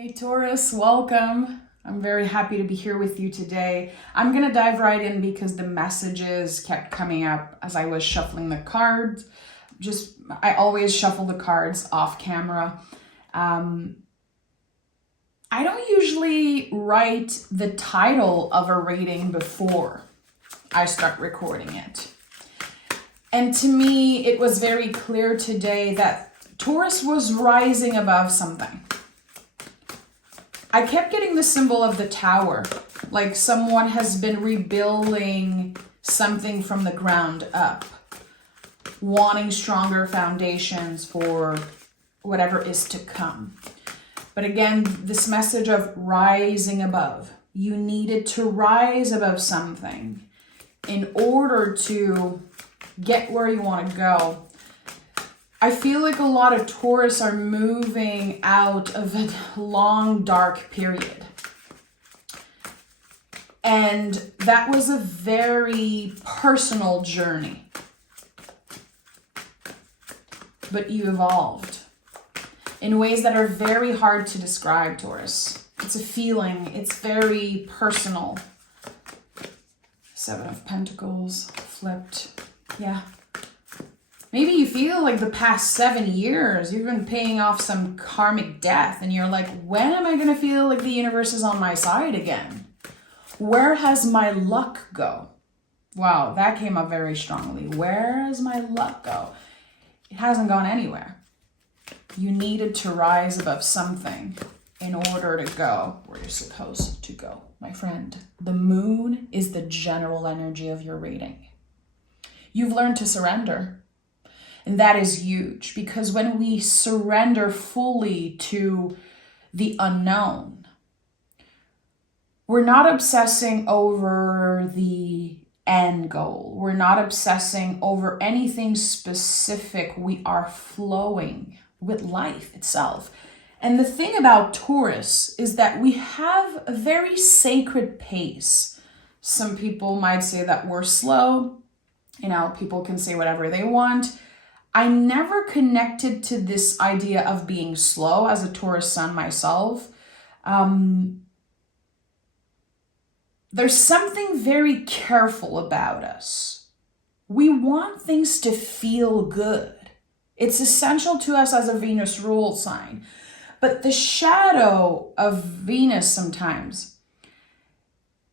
Hey Taurus, welcome. I'm very happy to be here with you today. I'm going to dive right in because the messages kept coming up as I was shuffling the cards. I always shuffle the cards off camera. I don't usually write the title of a reading before I start recording it. And to me, it was very clear today that Taurus was rising above something. I kept getting the symbol of the tower, like someone has been rebuilding something from the ground up, wanting stronger foundations for whatever is to come. But again, this message of rising above, you needed to rise above something in order to get where you want to go. I feel like a lot of Taurus are moving out of a long, dark period. And that was a very personal journey. But you evolved in ways that are very hard to describe, Taurus. It's a feeling. It's very personal. Seven of Pentacles flipped. Yeah. Maybe you feel like the past 7 years, you've been paying off some karmic debt and you're like, when am I going to feel like the universe is on my side again? Where has my luck go? Wow, that came up very strongly. Where has my luck go? It hasn't gone anywhere. You needed to rise above something in order to go where you're supposed to go, my friend. The moon is the general energy of your reading. You've learned to surrender. And that is huge because when we surrender fully to the unknown, we're not obsessing over the end goal. We're not obsessing over anything specific. We are flowing with life itself. And the thing about Taurus is that we have a very sacred pace. Some people might say that we're slow. People can say whatever they want. I never connected to this idea of being slow as a Taurus sun myself. There's something very careful about us. We want things to feel good. It's essential to us as a Venus rule sign. But the shadow of Venus sometimes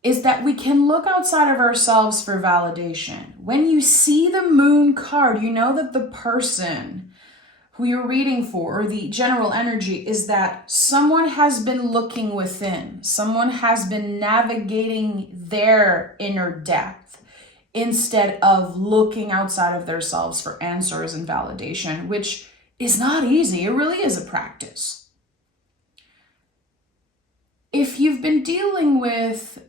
is that we can look outside of ourselves for validation. When you see the moon card, you know that the person who you're reading for, or the general energy, is that someone has been looking within. Someone has been navigating their inner depth instead of looking outside of themselves for answers and validation, which is not easy. It really is a practice. If you've been dealing with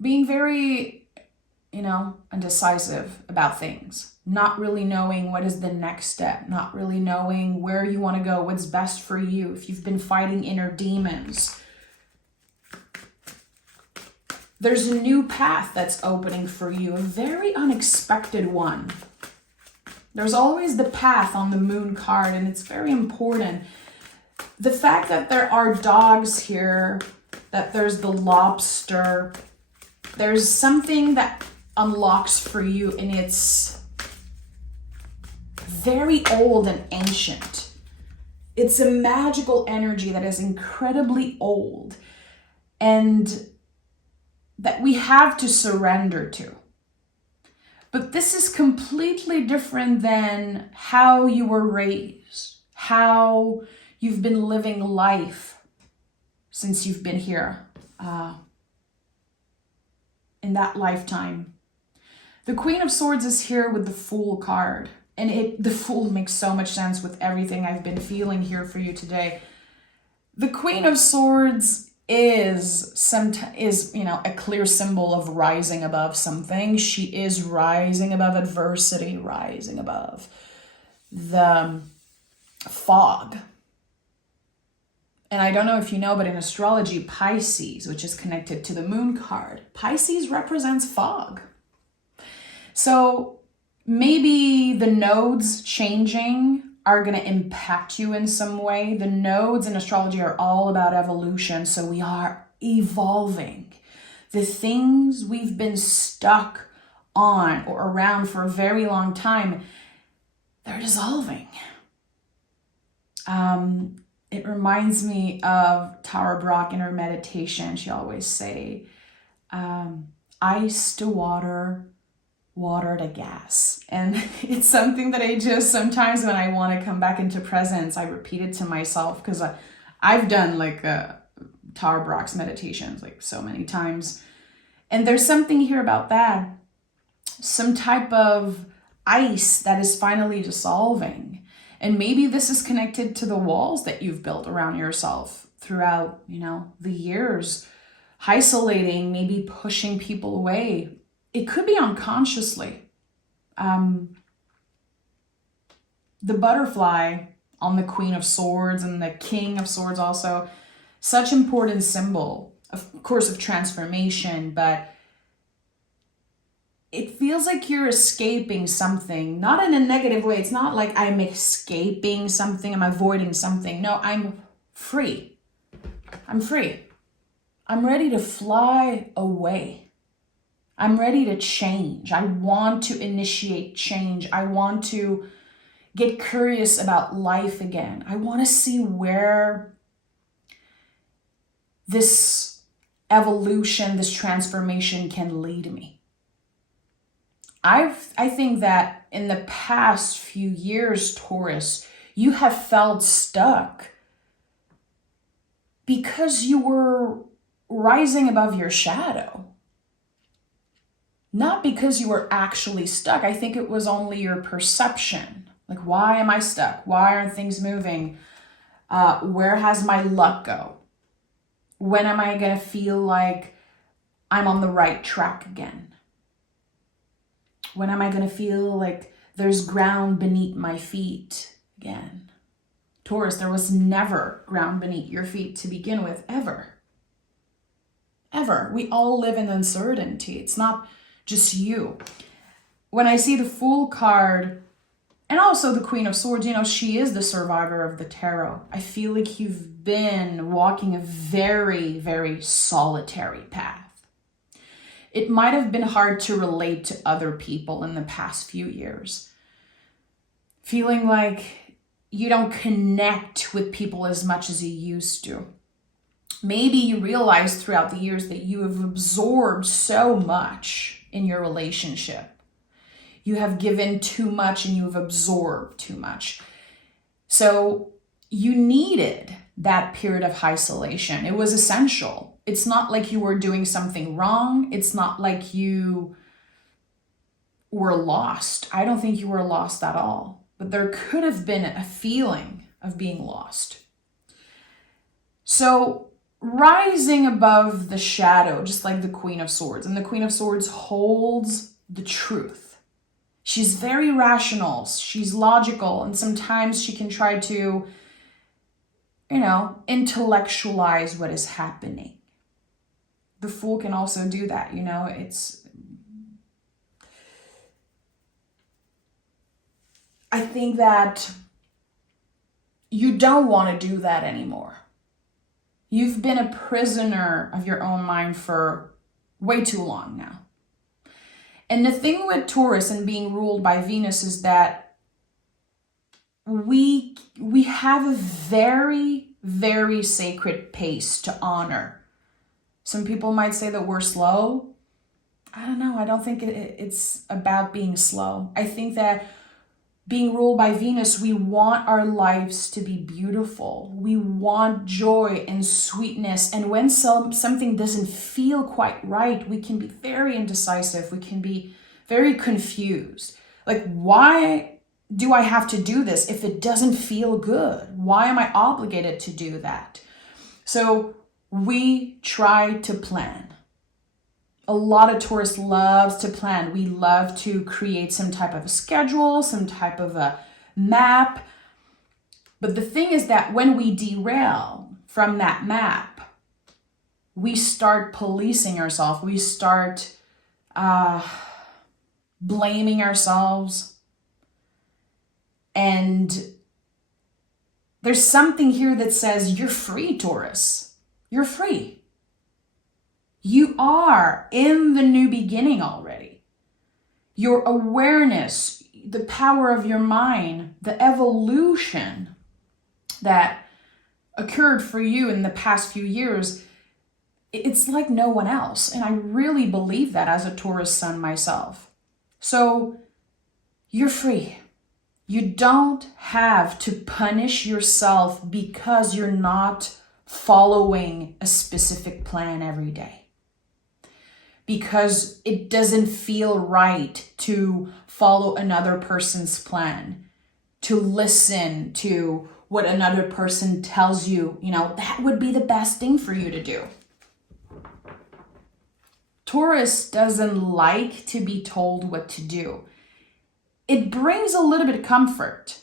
being very, undecisive about things, not really knowing what is the next step, not really knowing where you want to go, what's best for you, if you've been fighting inner demons, there's a new path that's opening for you, a very unexpected one. There's always the path on the moon card, and it's very important. The fact that there are dogs here, that there's the lobster, there's something that unlocks for you, and it's very old and ancient. It's a magical energy that is incredibly old and that we have to surrender to. But this is completely different than how you were raised, how you've been living life since you've been here. In that lifetime. The Queen of Swords is here with the Fool card. And the Fool makes so much sense with everything I've been feeling here for you today. The Queen of Swords is a clear symbol of rising above something. She is rising above adversity, rising above the fog. And I don't know if you know, but in astrology, Pisces, which is connected to the moon card, Pisces represents fog. So maybe the nodes changing are going to impact you in some way. The nodes in astrology are all about evolution, so we are evolving. The things we've been stuck on or around for a very long time, they're dissolving. It reminds me of Tara Brach in her meditation. She always say, ice to water, water to gas. And it's something that I just sometimes when I want to come back into presence, I repeat it to myself, because I've done like Tara Brach's meditations like so many times. And there's something here about that. Some type of ice that is finally dissolving. And maybe this is connected to the walls that you've built around yourself throughout, the years, isolating, maybe pushing people away. It could be unconsciously. The butterfly on the Queen of Swords and the King of Swords also, such important symbol, of course, of transformation, but it feels like you're escaping something, not in a negative way. It's not like I'm escaping something, I'm avoiding something. No, I'm free. I'm free. I'm ready to fly away. I'm ready to change. I want to initiate change. I want to get curious about life again. I want to see where this evolution, this transformation can lead me. I think that in the past few years, Taurus, you have felt stuck because you were rising above your shadow. Not because you were actually stuck. I think it was only your perception. Like, why am I stuck? Why aren't things moving? Where has my luck go? When am I going to feel like I'm on the right track again? When am I going to feel like there's ground beneath my feet again? Taurus, there was never ground beneath your feet to begin with, ever. Ever. We all live in uncertainty. It's not just you. When I see the Fool card and also the Queen of Swords, she is the survivor of the tarot. I feel like you've been walking a very, very solitary path. It might have been hard to relate to other people in the past few years. Feeling like you don't connect with people as much as you used to. Maybe you realized throughout the years that you have absorbed so much in your relationship. You have given too much and you have absorbed too much. So you needed that period of isolation. It was essential. It's not like you were doing something wrong. It's not like you were lost. I don't think you were lost at all. But there could have been a feeling of being lost. So rising above the shadow, just like the Queen of Swords. And the Queen of Swords holds the truth. She's very rational. She's logical. And sometimes she can try to, intellectualize what is happening. The Fool can also do that, I think that you don't want to do that anymore. You've been a prisoner of your own mind for way too long now. And the thing with Taurus and being ruled by Venus is that we have a very, very sacred pace to honor. Some people might say that we're slow. I don't know. I don't think it's about being slow. I think that being ruled by Venus, we want our lives to be beautiful. We want joy and sweetness. And when something doesn't feel quite right, we can be very indecisive. We can be very confused. Like, why do I have to do this if it doesn't feel good? Why am I obligated to do that? So we try to plan. A lot of Taurus loves to plan. We love to create some type of a schedule, some type of a map. But the thing is that when we derail from that map, we start policing ourselves. We start blaming ourselves. And There's something here that says you're free, Taurus. You're free. You are in the new beginning already. Your awareness, the power of your mind, the evolution that occurred for you in the past few years, it's like no one else. And I really believe that as a Taurus sun myself. So you're free. You don't have to punish yourself because you're not following a specific plan every day. Because it doesn't feel right to follow another person's plan, to listen to what another person tells you, that would be the best thing for you to do. Taurus doesn't like to be told what to do. It brings a little bit of comfort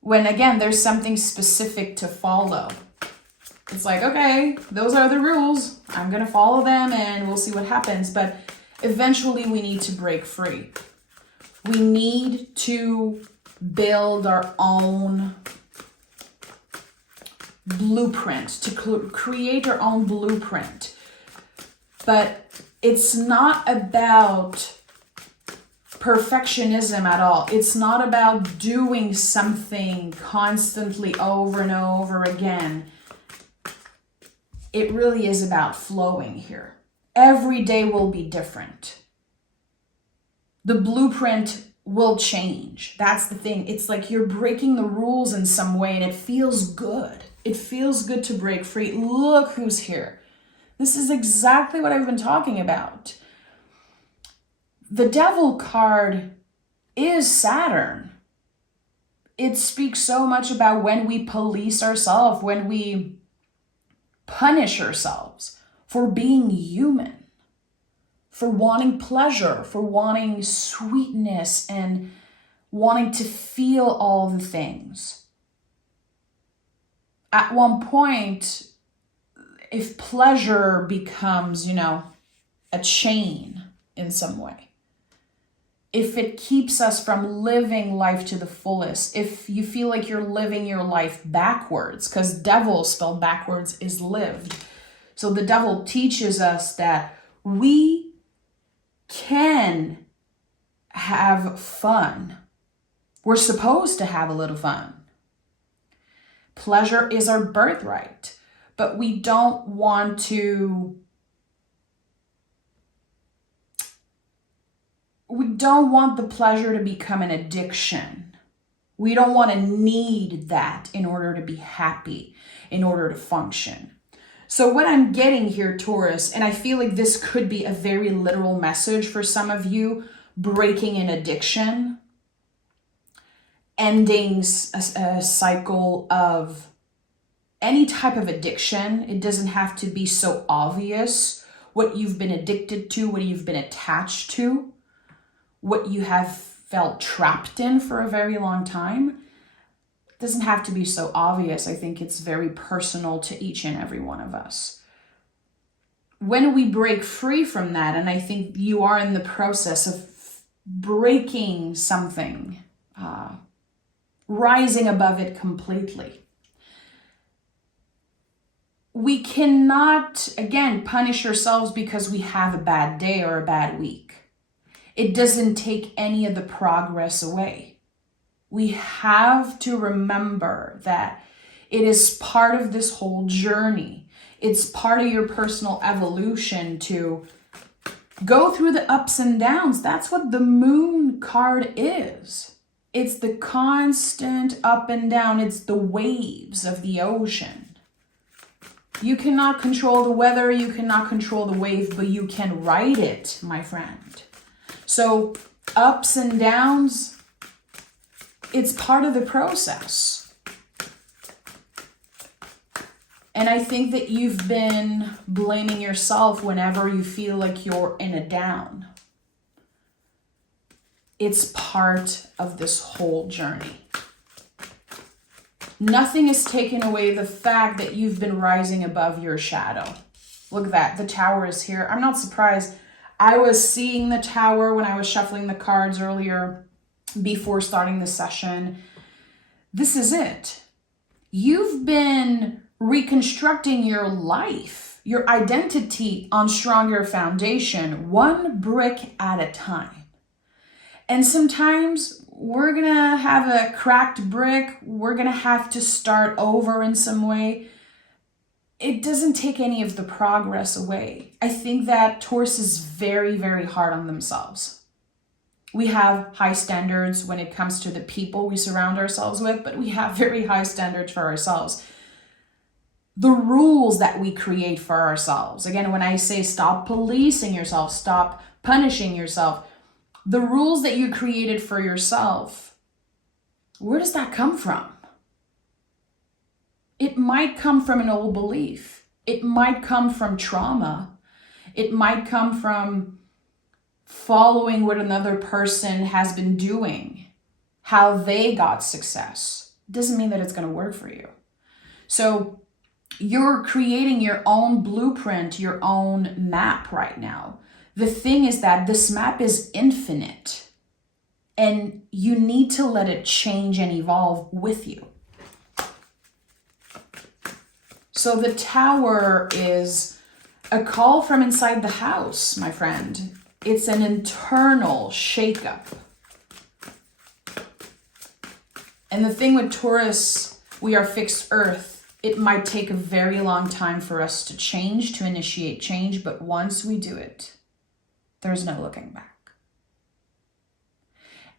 when, again, there's something specific to follow. It's like, okay, those are the rules. I'm going to follow them and we'll see what happens. But eventually we need to break free. We need to build our own blueprint, to create our own blueprint. But it's not about perfectionism at all. It's not about doing something constantly over and over again. It really is about flowing here. Every day will be different. The blueprint will change. That's the thing. It's like you're breaking the rules in some way and it feels good. It feels good to break free. Look who's here. This is exactly what I've been talking about. The Devil card is Saturn. It speaks so much about when we police ourselves, when we punish ourselves for being human, for wanting pleasure, for wanting sweetness and wanting to feel all the things. At one point, if pleasure becomes, a chain in some way, if it keeps us from living life to the fullest, if you feel like you're living your life backwards, because devil spelled backwards is lived. So the devil teaches us that we can have fun. We're supposed to have a little fun. Pleasure is our birthright, but we don't want to the pleasure to become an addiction. We don't want to need that in order to be happy, in order to function. So what I'm getting here, Taurus, and I feel like this could be a very literal message for some of you, breaking an addiction, ending a cycle of any type of addiction. It doesn't have to be so obvious what you've been addicted to, what you've been attached to, what you have felt trapped in for a very long time. It doesn't have to be so obvious. I think it's very personal to each and every one of us. When we break free from that, and I think you are in the process of breaking something, rising above it completely, we cannot, again, punish ourselves because we have a bad day or a bad week. It doesn't take any of the progress away. We have to remember that it is part of this whole journey. It's part of your personal evolution to go through the ups and downs. That's what the moon card is. It's the constant up and down. It's the waves of the ocean. You cannot control the weather. You cannot control the wave, but you can ride it, my friend. So ups and downs, it's part of the process. And I think that you've been blaming yourself whenever you feel like you're in a down. It's part of this whole journey. Nothing is taking away the fact that you've been rising above your shadow. Look at that. The Tower is here. I'm not surprised. I was seeing the Tower when I was shuffling the cards earlier before starting the session. This is it. You've been reconstructing your life, your identity on stronger foundation, one brick at a time. And sometimes we're going to have a cracked brick. We're going to have to start over in some way. It doesn't take any of the progress away. I think that Taurus is very, very hard on themselves. We have high standards when it comes to the people we surround ourselves with, but we have very high standards for ourselves. The rules that we create for ourselves. Again, when I say stop policing yourself, stop punishing yourself, the rules that you created for yourself, where does that come from? It might come from an old belief. It might come from trauma. It might come from following what another person has been doing, how they got success. It doesn't mean that it's going to work for you. So you're creating your own blueprint, your own map right now. The thing is that this map is infinite, and you need to let it change and evolve with you. So the Tower is a call from inside the house, my friend. It's an internal shakeup. And the thing with Taurus, we are fixed earth. It might take a very long time for us to change, to initiate change, but once we do it, there's no looking back.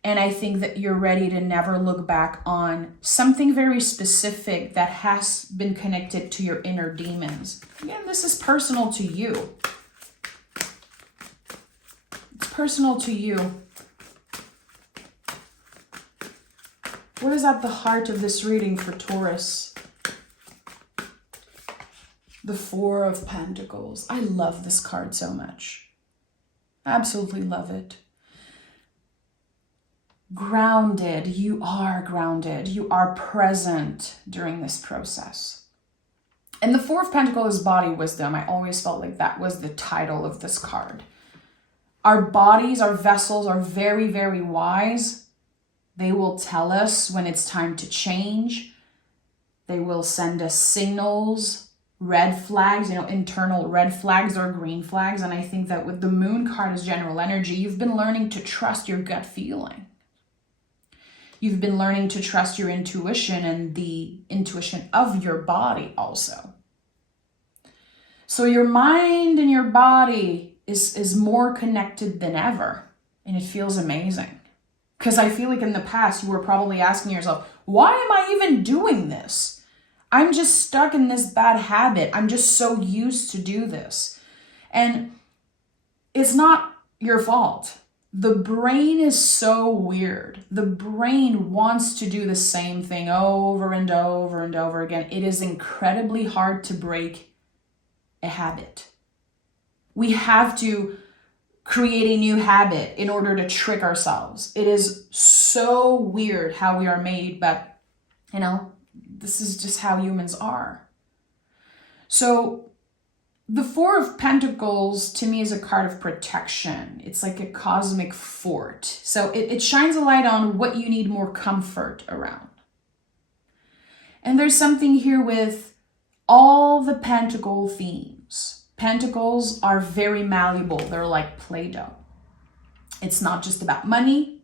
And I think that you're ready to never look back on something very specific that has been connected to your inner demons. Again, this is personal to you. It's personal to you. What is at the heart of this reading for Taurus? The Four of Pentacles. I love this card so much. Absolutely love it. Grounded. You are grounded. You are present during this process. And the Four of Pentacles is body wisdom. I always felt like that was the title of this card. Our bodies, our vessels are very, very wise. They will tell us when it's time to change. They will send us signals, red flags, internal red flags or green flags. And I think that with the Moon card as general energy, you've been learning to trust your gut feeling. You've been learning to trust your intuition and the intuition of your body also. So your mind and your body is more connected than ever. And it feels amazing. Because I feel like in the past, you were probably asking yourself, why am I even doing this? I'm just stuck in this bad habit. I'm just so used to do this. And it's not your fault. The brain is so weird. The brain wants to do the same thing over and over and over again. It is incredibly hard to break a habit. We have to create a new habit in order to trick ourselves. It is so weird how we are made, but this is just how humans are. So the Four of Pentacles to me is a card of protection. It's like a cosmic fort. So it shines a light on what you need more comfort around. And there's something here with all the pentacle themes. Pentacles are very malleable. They're like Play-Doh. It's not just about money.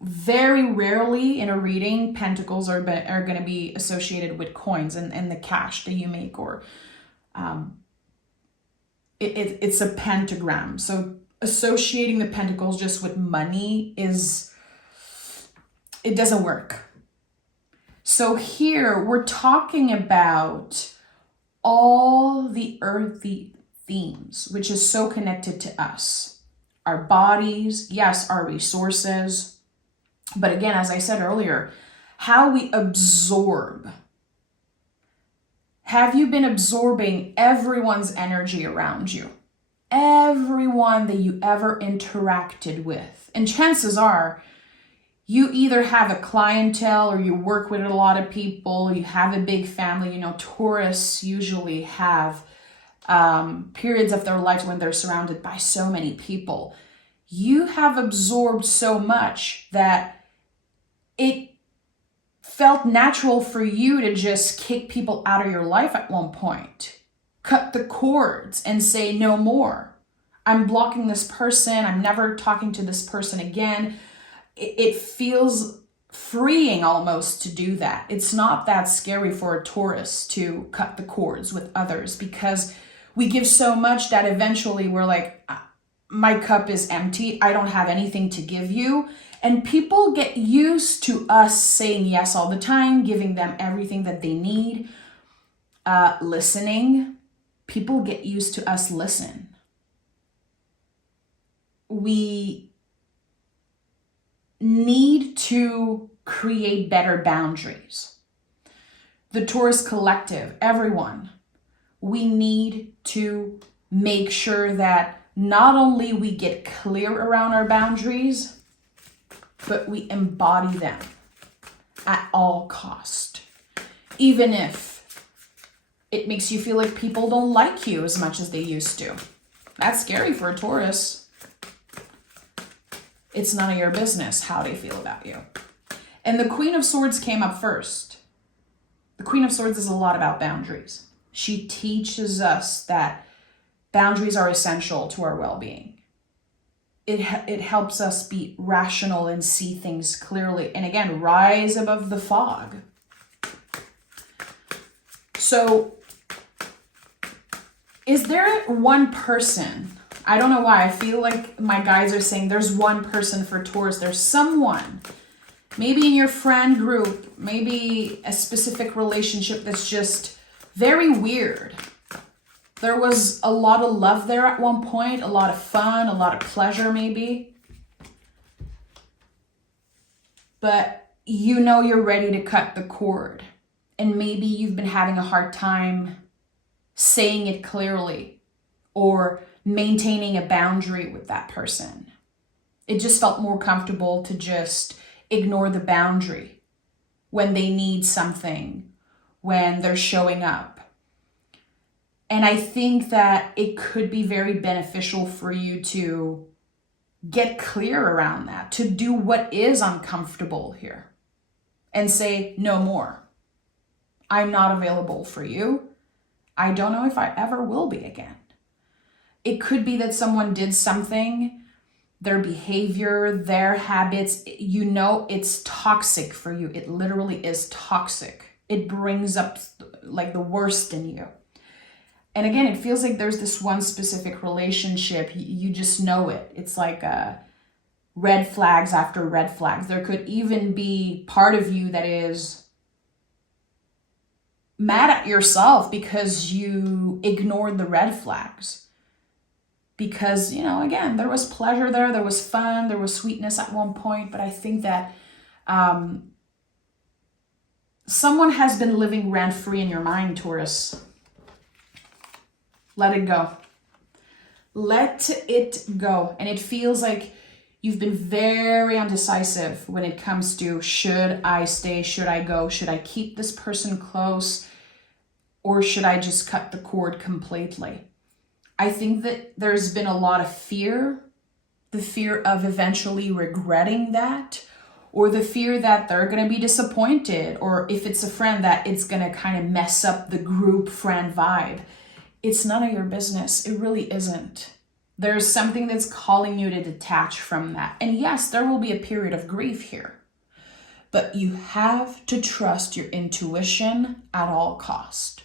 Very rarely in a reading, pentacles are going to be associated with coins and the cash that you make, or it's a pentagram. So associating the pentacles just with money it doesn't work. So here we're talking about all the earthy themes, which is so connected to us. Our bodies, yes, our resources. But again, as I said earlier, how we absorb. Have you been absorbing everyone's energy around you? Everyone that you ever interacted with. And chances are, you either have a clientele or you work with a lot of people, you have a big family. Taurus usually have periods of their lives when they're surrounded by so many people. You have absorbed so much that it felt natural for you to just kick people out of your life at one point. Cut the cords and say no more. I'm blocking this person. I'm never talking to this person again. It feels freeing almost to do that. It's not that scary for a Taurus to cut the cords with others, because we give so much that eventually we're like, my cup is empty. I don't have anything to give you. And people get used to us saying yes all the time, giving them everything that they need, listening. People get used to us listen. We need to create better boundaries. The Taurus collective, everyone, we need to make sure that not only we get clear around our boundaries, but we embody them at all cost. Even if it makes you feel like people don't like you as much as they used to. That's scary for a Taurus. It's none of your business how they feel about you. And the Queen of Swords came up first. The Queen of Swords is a lot about boundaries. She teaches us that boundaries are essential to our well-being. It helps us be rational and see things clearly. And again, rise above the fog. So, is there one person? I don't know why. I feel like my guides are saying there's one person for Taurus. There's someone, maybe in your friend group, maybe a specific relationship that's just very weird. There was a lot of love there at one point, a lot of fun, a lot of pleasure maybe. But you know you're ready to cut the cord. And maybe you've been having a hard time saying it clearly or maintaining a boundary with that person. It just felt more comfortable to just ignore the boundary when they need something, when they're showing up. And I think that it could be very beneficial for you to get clear around that, to do what is uncomfortable here and say no more. I'm not available for you. I don't know if I ever will be again. It could be that someone did something, their behavior, their habits, you know, it's toxic for you. It literally is toxic. It brings up like the worst in you. And again, it feels like there's this one specific relationship. You just know it. It's like red flags after red flags. There could even be part of you that is mad at yourself because you ignored the red flags. Because, you know, again, there was pleasure there. There was fun. There was sweetness at one point. But I think that someone has been living rent-free in your mind, Taurus. Let it go. Let it go. And it feels like you've been very undecisive when it comes to, should I stay? Should I go? Should I keep this person close? Or should I just cut the cord completely? I think that there's been a lot of fear. The fear of eventually regretting that. Or the fear that they're going to be disappointed. Or if it's a friend, that it's going to kind of mess up the group friend vibe. It's none of your business. It really isn't. There's something that's calling you to detach from that. And yes, there will be a period of grief here. But you have to trust your intuition at all cost.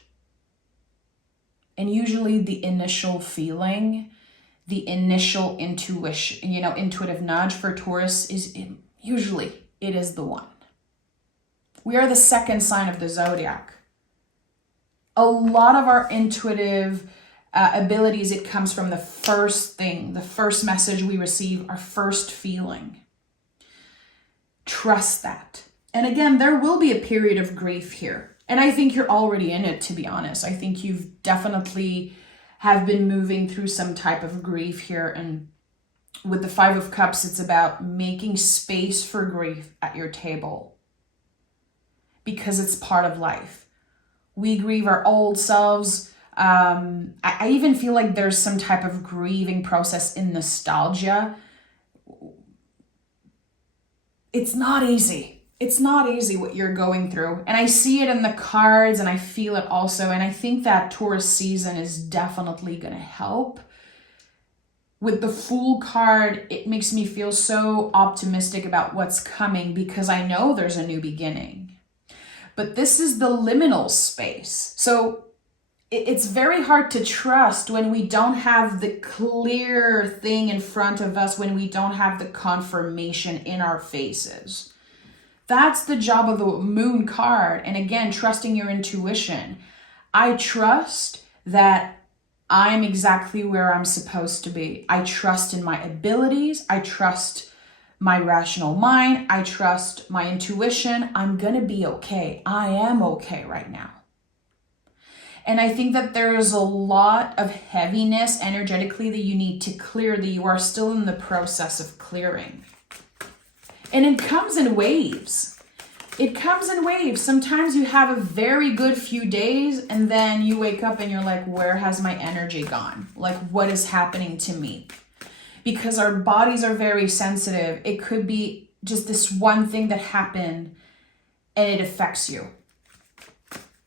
And usually the initial feeling, the initial intuition, intuitive nudge for Taurus is usually it is the one. We are the second sign of the zodiac. A lot of our intuitive abilities, it comes from the first thing, the first message we receive, our first feeling. Trust that. And again, there will be a period of grief here. And I think you're already in it, to be honest. I think you've definitely have been moving through some type of grief here. And with the Five of Cups, it's about making space for grief at your table. Because it's part of life. We grieve our old selves. I even feel like there's some type of grieving process in nostalgia. It's not easy. it's not easy what you're going through. And I see it in the cards and I feel it also. And I think that Taurus season is definitely going to help. With the Fool card, it makes me feel so optimistic about what's coming because I know there's a new beginning. But this is the liminal space. So it's very hard to trust when we don't have the clear thing in front of us, when we don't have the confirmation in our faces. That's the job of the Moon card. And again, trusting your intuition. I trust that I'm exactly where I'm supposed to be. I trust in my abilities. I trust my rational mind. I trust my intuition. I'm going to be okay. I am okay right now. And I think that there is a lot of heaviness energetically that you need to clear, that you are still in the process of clearing. And it comes in waves. It comes in waves. Sometimes you have a very good few days and then you wake up and you're like, where has my energy gone? Like, what is happening to me? Because our bodies are very sensitive. It could be just this one thing that happened and it affects you.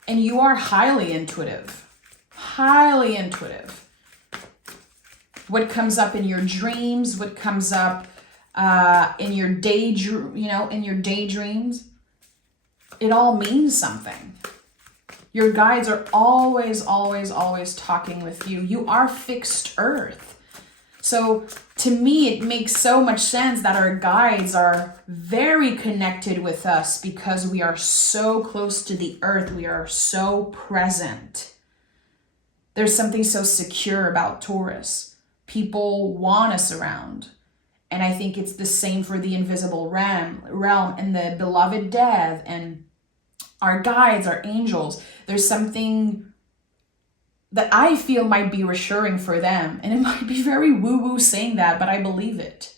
And you are highly intuitive. Highly intuitive. What comes up in your dreams, what comes up in your daydreams, it all means something. Your guides are always, always, always talking with you. You are fixed earth. So to me, it makes so much sense that our guides are very connected with us because we are so close to the earth. We are so present. There's something so secure about Taurus. People want us around. And I think it's the same for the invisible realm and the beloved dead and our guides, our angels. There's something that I feel might be reassuring for them. And it might be very woo-woo saying that, but I believe it.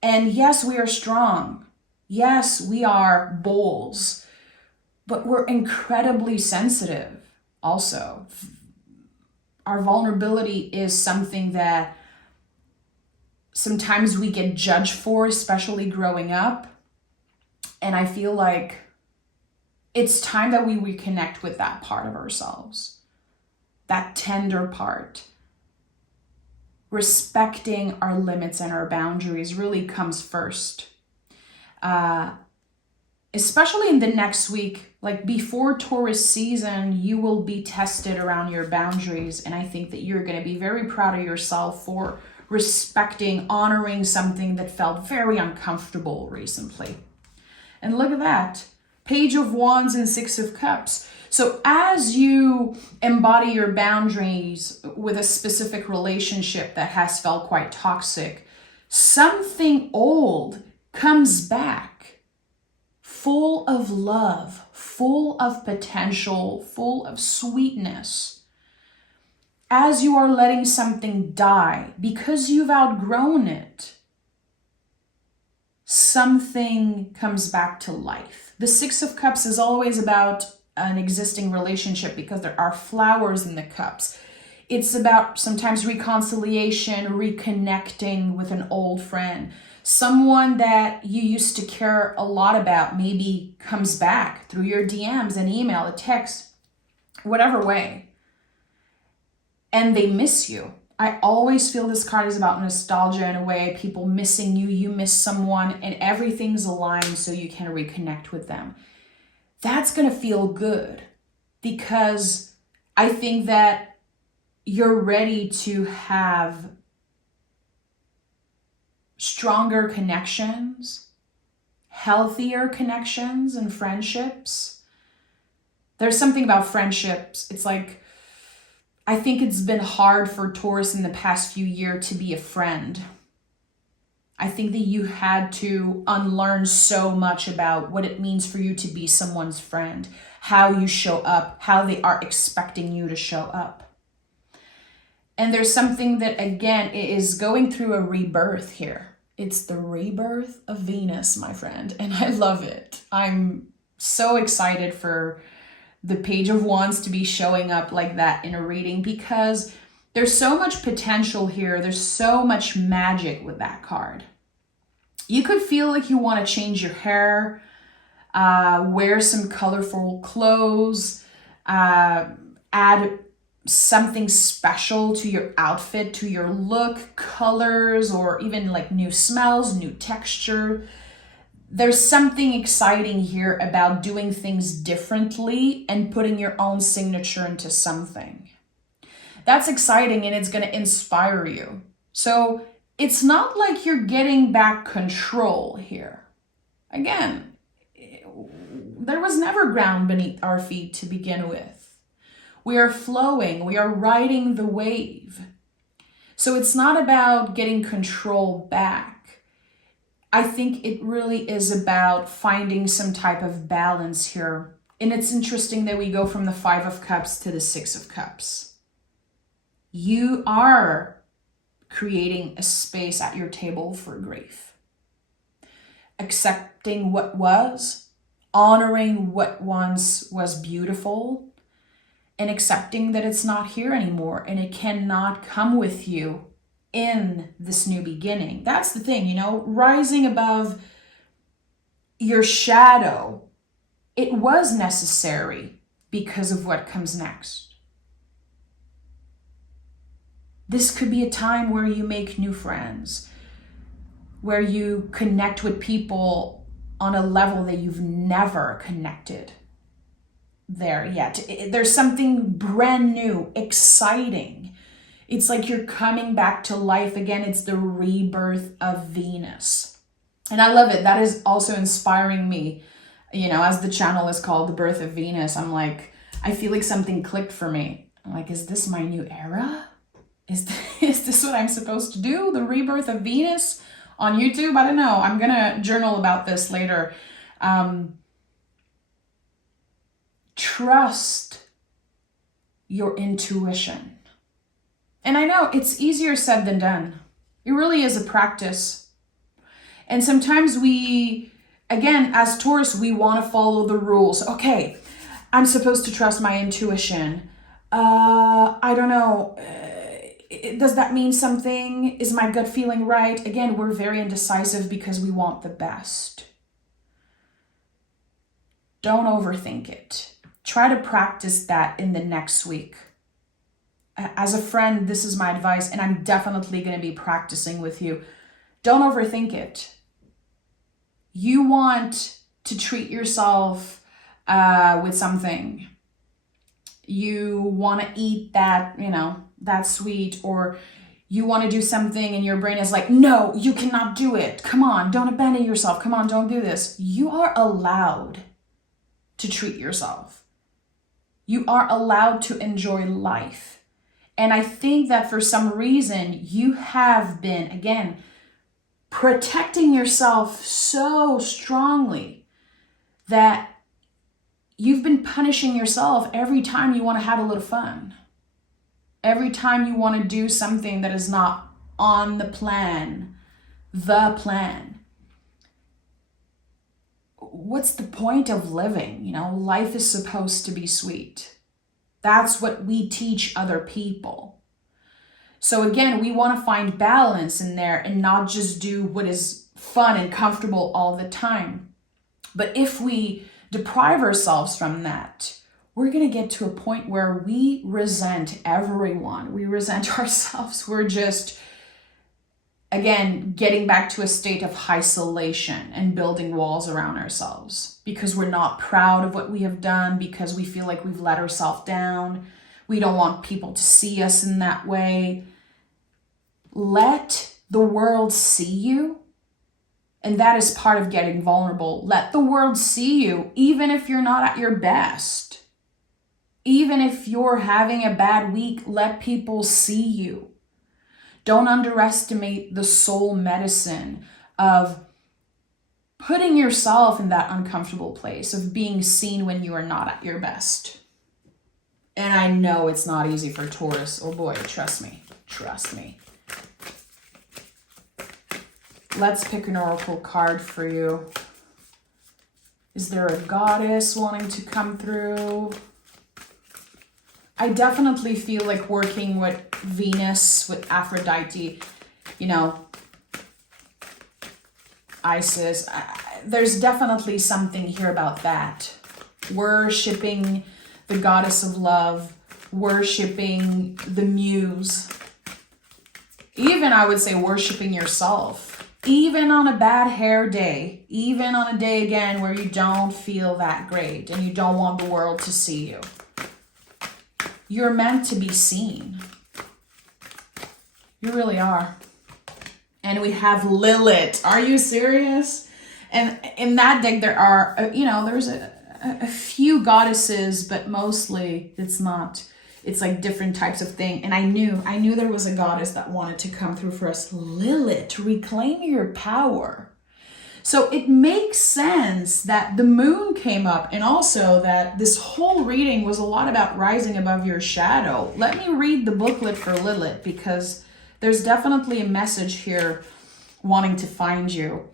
And yes, we are strong. Yes, we are bulls. But we're incredibly sensitive also. Our vulnerability is something that sometimes we get judged for, especially growing up. And I feel like it's time that we reconnect with that part of ourselves, that tender part. Respecting our limits and our boundaries really comes first. Especially in the next week, like before Taurus season, you will be tested around your boundaries. And I think that you're going to be very proud of yourself for respecting, honoring something that felt very uncomfortable recently. And look at that. Page of Wands and Six of Cups. So as you embody your boundaries with a specific relationship that has felt quite toxic, something old comes back, full of love, full of potential, full of sweetness. As you are letting something die because you've outgrown it, something comes back to life. The Six of Cups is always about an existing relationship because there are flowers in the cups. It's about sometimes reconciliation, reconnecting with an old friend. Someone that you used to care a lot about maybe comes back through your DMs, an email, a text, whatever way. And they miss you. I always feel this card is about nostalgia in a way, people missing you, you miss someone, and everything's aligned so you can reconnect with them. That's going to feel good because I think that you're ready to have stronger connections, healthier connections and friendships. There's something about friendships. It's like, I think it's been hard for Taurus in the past few years to be a friend. I think that you had to unlearn so much about what it means for you to be someone's friend, how you show up, how they are expecting you to show up. And there's something that, again, is going through a rebirth here. It's the rebirth of Venus, my friend, and I love it. I'm so excited for the Page of Wands to be showing up like that in a reading because there's so much potential here. There's so much magic with that card. You could feel like you want to change your hair, wear some colorful clothes, add something special to your outfit, to your look, colors, or even like new smells, new texture. There's something exciting here about doing things differently and putting your own signature into something. That's exciting and it's going to inspire you. So it's not like you're getting back control here. Again, there was never ground beneath our feet to begin with. We are flowing, we are riding the wave. So it's not about getting control back. I think it really is about finding some type of balance here. And it's interesting that we go from the 5 of Cups to the 6 of Cups. You are creating a space at your table for grief. Accepting what was, honoring what once was beautiful, and accepting that it's not here anymore and it cannot come with you in this new beginning. That's the thing, rising above your shadow. It was necessary because of what comes next. This could be a time where you make new friends, where you connect with people on a level that you've never connected there yet. There's something brand new, exciting. It's like you're coming back to life again. It's the rebirth of Venus. And I love it. That is also inspiring me. As the channel is called The Birth of Venus, I'm like, I feel like something clicked for me. I'm like, is this my new era? Is this what I'm supposed to do? The rebirth of Venus on YouTube? I don't know. I'm going to journal about this later. Trust your intuition. And I know it's easier said than done. It really is a practice. And sometimes we, again, as Taurus, we want to follow the rules. Okay, I'm supposed to trust my intuition. I don't know. Does that mean something? Is my gut feeling right? Again, we're very indecisive because we want the best. Don't overthink it. Try to practice that in the next week. As a friend, this is my advice, and I'm definitely going to be practicing with you. Don't overthink it. You want to treat yourself with something. You want to eat that, that sweet, or you want to do something and your brain is like, no, you cannot do it. Come on, don't abandon yourself. Come on, don't do this. You are allowed to treat yourself. You are allowed to enjoy life. And I think that for some reason you have been, again, protecting yourself so strongly that you've been punishing yourself every time you want to have a little fun. Every time you want to do something that is not on the plan. What's the point of living? Life is supposed to be sweet. That's what we teach other people. So again, we want to find balance in there and not just do what is fun and comfortable all the time. But if we deprive ourselves from that, we're going to get to a point where we resent everyone. We resent ourselves. We're just, again, getting back to a state of isolation and building walls around ourselves because we're not proud of what we have done, because we feel like we've let ourselves down. We don't want people to see us in that way. Let the world see you. And that is part of getting vulnerable. Let the world see you, even if you're not at your best. Even if you're having a bad week, let people see you. Don't underestimate the soul medicine of putting yourself in that uncomfortable place, of being seen when you are not at your best. And I know it's not easy for Taurus. Oh boy, trust me. Trust me. Let's pick an oracle card for you. Is there a goddess wanting to come through? I definitely feel like working with Venus, with Aphrodite, Isis. There's definitely something here about that. Worshipping the goddess of love, worshipping the muse. Even, I would say, worshipping yourself. Even on a bad hair day, even on a day again where you don't feel that great and you don't want the world to see you. You're meant to be seen. You really are. And we have Lilith. Are you serious? And in that deck there are, there's a few goddesses, but mostly it's not. It's like different types of thing. And I knew there was a goddess that wanted to come through for us. Lilith, reclaim your power. So it makes sense that the moon came up, and also that this whole reading was a lot about rising above your shadow. Let me read the booklet for Lilith, because there's definitely a message here wanting to find you.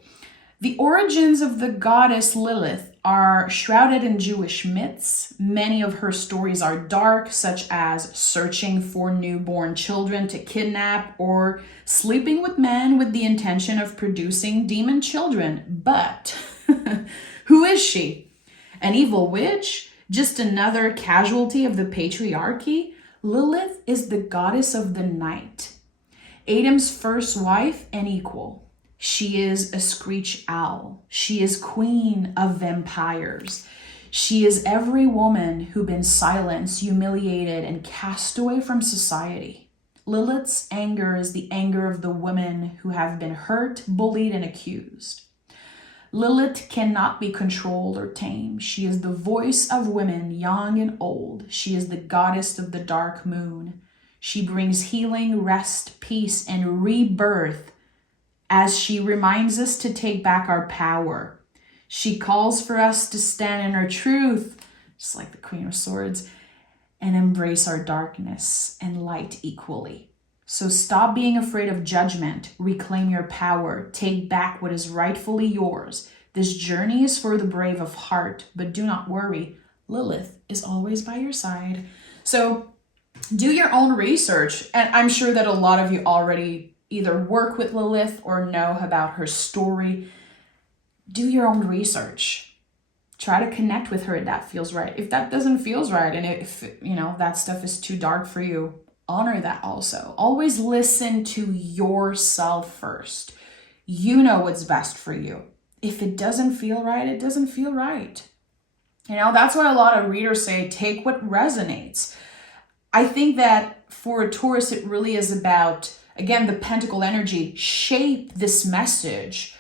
The origins of the goddess Lilith are shrouded in Jewish myths. Many of her stories are dark, such as searching for newborn children to kidnap or sleeping with men with the intention of producing demon children. But who is she? An evil witch? Just another casualty of the patriarchy? Lilith is the goddess of the night, Adam's first wife and equal. She is a screech owl. She is queen of vampires. She is every woman who been silenced, humiliated, and cast away from society. Lilith's anger is the anger of the women who have been hurt, bullied, and accused. Lilith cannot be controlled or tamed. She is the voice of women, young and old. She is the goddess of the dark moon. She brings healing, rest, peace, and rebirth as she reminds us to take back our power. She calls for us to stand in our truth, just like the Queen of Swords, and embrace our darkness and light equally. So stop being afraid of judgment, reclaim your power, take back what is rightfully yours. This journey is for the brave of heart, but do not worry, Lilith is always by your side. So do your own research, and I'm sure that a lot of you already either work with Lilith or know about her story. Do your own research. Try to connect with her if that feels right. If that doesn't feel right, and if that stuff is too dark for you, honor that also. Always listen to yourself first. You know what's best for you. If it doesn't feel right, it doesn't feel right. That's why a lot of readers say, take what resonates. I think that for a Taurus, it really is about, again, the pentacle energy. Shape this message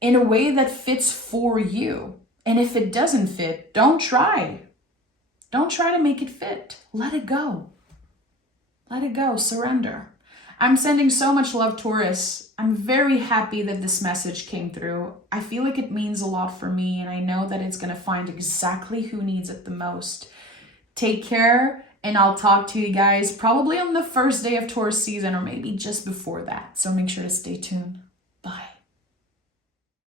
in a way that fits for you. And if it doesn't fit, don't try. Don't try to make it fit. Let it go. Let it go. Surrender. I'm sending so much love, Taurus. I'm very happy that this message came through. I feel like it means a lot for me, and I know that it's going to find exactly who needs it the most. Take care. And I'll talk to you guys probably on the first day of Taurus season, or maybe just before that. So make sure to stay tuned.